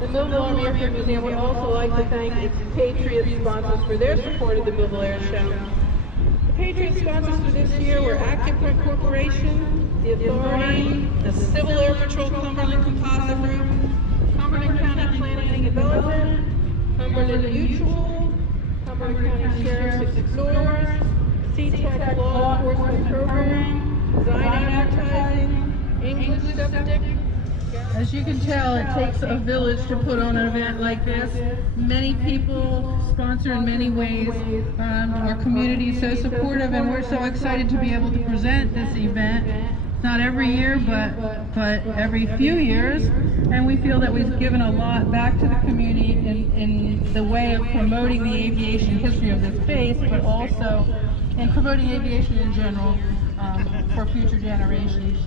The Millville Army Airfield Museum would also like to thank its Patriot sponsors for their support of the Millville Airshow. The Patriot sponsors for this year were Active Print Corporation, the Authority, the Civil Air Patrol Cumberland Composite Group, Cumberland County Planning and Development, Cumberland Mutual, Cumberland County Sheriff's Explorers, C-Tech Law Enforcement Program, Design Advertising, English Septic. As you can tell, it takes a village to put on an event like this. Many people sponsor in many ways. Our community is so supportive, and we're so excited to be able to present this event. Not every year, but every few years. And we feel that we've given a lot back to the community in the way of promoting the aviation history of this space, but also in promoting aviation in general for future generations.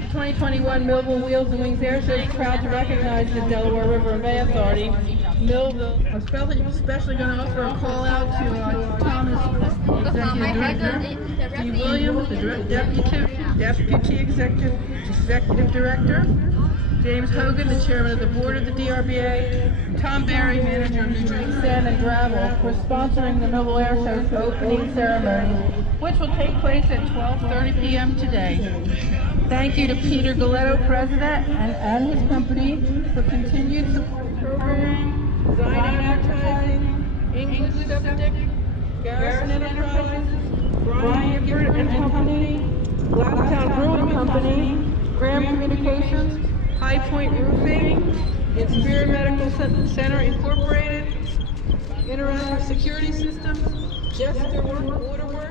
The 2021 Millville Wheels and Wings Airshow is proud to recognize the Delaware River and Bay Authority. Millville, I'm especially going to offer a call out to Thomas, Executive Director, Steve Williams, the Deputy Executive Director, James Hogan, the Chairman of the Board of the DRBA, and Tom Berry, Manager of New Jersey Sand and Gravel, for sponsoring the Millville Airshow's opening ceremony, which will take place at 12:30 p.m. today. Thank you to Peter Galetto, President, and his company for continued support of the program, Design Advertising, English Septic, Garrison Enterprises, Brian Gifford and Company, Glasstown Brewing Company, Graham Communications, High Point Roofing, Inspire Medical Center Incorporated, Interactive Security Systems, Jester Waterworks,